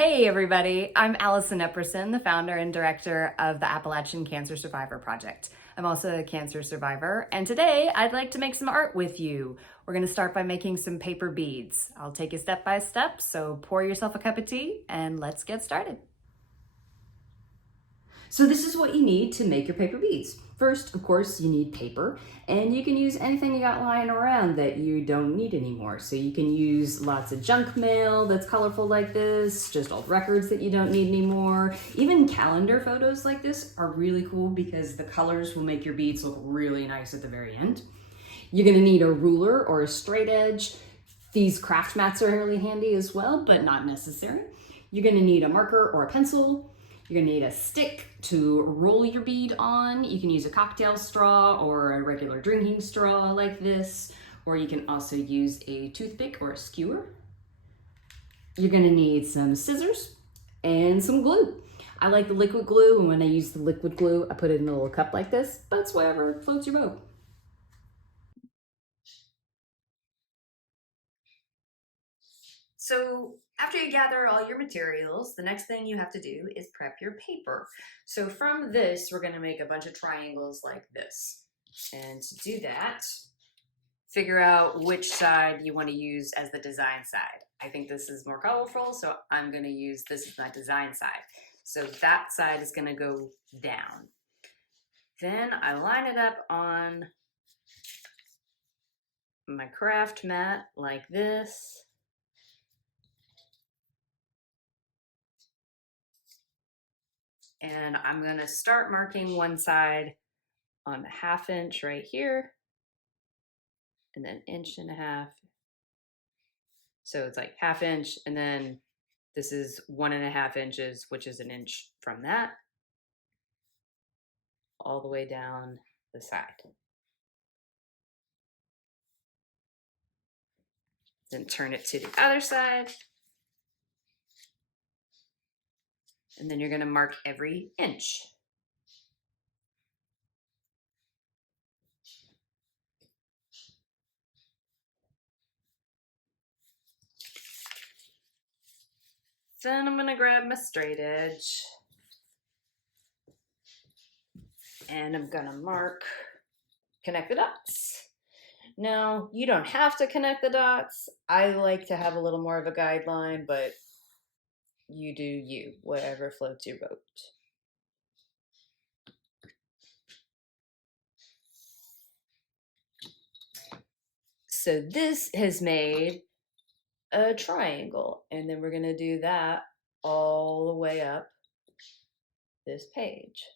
Hey everybody, I'm Allison Epperson, the founder and director of the Appalachian Cancer Survivor Project. I'm also a cancer survivor, and today I'd like to make some art with you. We're going to start by making some paper beads. I'll take you step by step, so pour yourself a cup of tea and let's get started. So this is what you need to make your paper beads. First, of course, you need paper, and you can use anything you got lying around that you don't need anymore. So you can use lots of junk mail that's colorful like this, just old records that you don't need anymore. Even calendar photos like this are really cool because the colors will make your beads look really nice at the very end. You're gonna need a ruler or a straight edge. These craft mats are really handy as well, but not necessary. You're gonna need a marker or a pencil. You're gonna need a stick to roll your bead on. You can use a cocktail straw or a regular drinking straw like this, or you can also use a toothpick or a skewer. You're gonna need some scissors and some glue. I like the liquid glue, and when I use the liquid glue, I put it in a little cup like this, but it's whatever floats your boat. So after you gather all your materials, the next thing you have to do is prep your paper. So from this, we're gonna make a bunch of triangles like this. And to do that, figure out which side you wanna use as the design side. I think this is more colorful, so I'm gonna use this as my design side. So that side is gonna go down. Then I line it up on my craft mat like this. And I'm gonna start marking one side on a 1/2 inch right here, and then 1.5 inches. So it's like 1/2 inch, and then this is 1.5 inches, which is 1 inch from that, all the way down the side. Then turn it to the other side. And then you're gonna mark every inch. Then I'm gonna grab my straight edge and I'm gonna mark, connect the dots. Now, you don't have to connect the dots. I like to have a little more of a guideline, but you do you, whatever floats your boat. So this has made a triangle, and then we're gonna do that all the way up this page.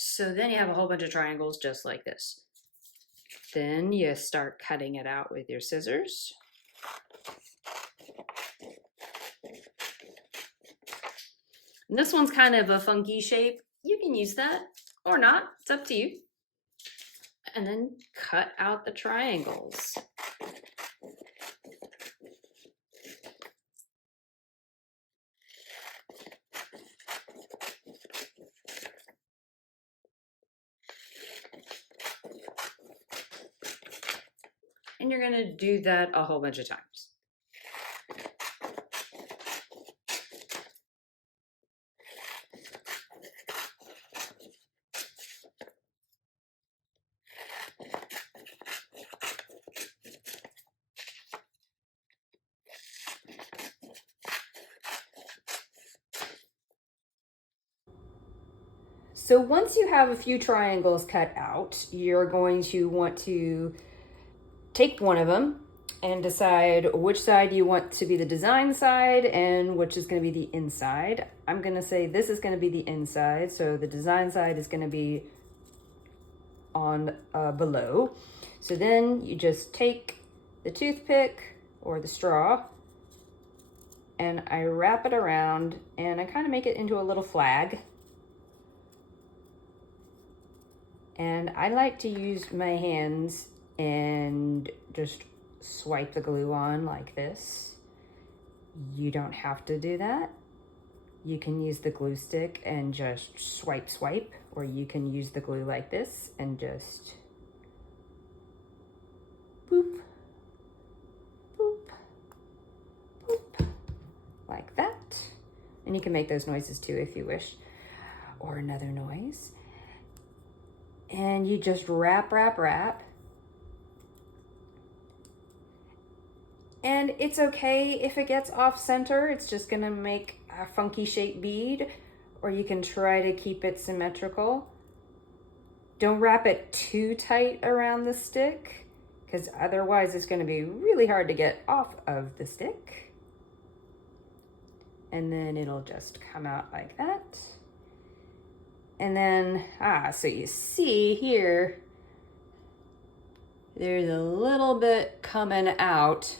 So then you have a whole bunch of triangles just like this. Then you start cutting it out with your scissors. And this one's kind of a funky shape. You can use that or not, it's up to you. And then cut out the triangles. And you're gonna do that a whole bunch of times. So once you have a few triangles cut out, you're going to want to take one of them and decide which side you want to be the design side and which is going to be the inside. I'm going to say this is going to be the inside, so the design side is going to be on below. So then you just take the toothpick or the straw and I wrap it around and I kind of make it into a little flag. And I like to use my hands and just swipe the glue on like this. You don't have to do that. You can use the glue stick and just swipe, or you can use the glue like this and just boop, boop, boop, like that. And you can make those noises too if you wish, or another noise. And you just wrap. And it's okay if it gets off center, it's just gonna make a funky shaped bead, or you can try to keep it symmetrical. Don't wrap it too tight around the stick, because otherwise it's gonna be really hard to get off of the stick. And then it'll just come out like that. And then, so you see here, there's a little bit coming out.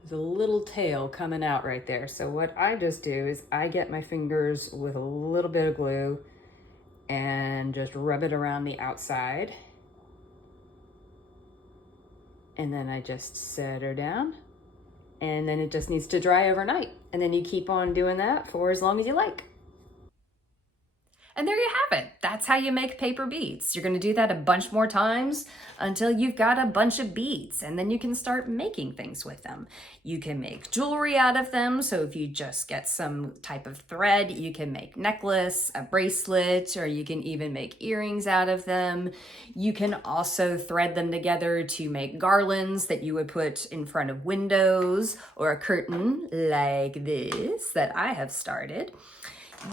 There's a little tail coming out right there. So what I just do is I get my fingers with a little bit of glue and just rub it around the outside. And then I just set her down. And then it just needs to dry overnight. And then you keep on doing that for as long as you like. And there you have it. That's how you make paper beads. You're going to do that a bunch more times until you've got a bunch of beads, and then you can start making things with them. You can make jewelry out of them. So if you just get some type of thread, you can make necklace, a bracelet, or you can even make earrings out of them. You can also thread them together to make garlands that you would put in front of windows, or a curtain like this that I have started.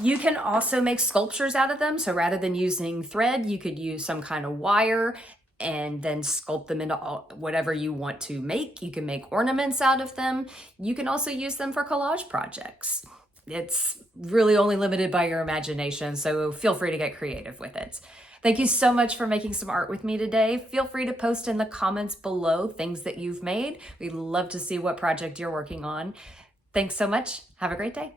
You can also make sculptures out of them. So rather than using thread, you could use some kind of wire and then sculpt them into whatever you want to make. You can make ornaments out of them. You can also use them for collage projects. It's really only limited by your imagination, so feel free to get creative with it. Thank you so much for making some art with me today. Feel free to post in the comments below things that you've made. We'd love to see what project you're working on. Thanks so much. Have a great day.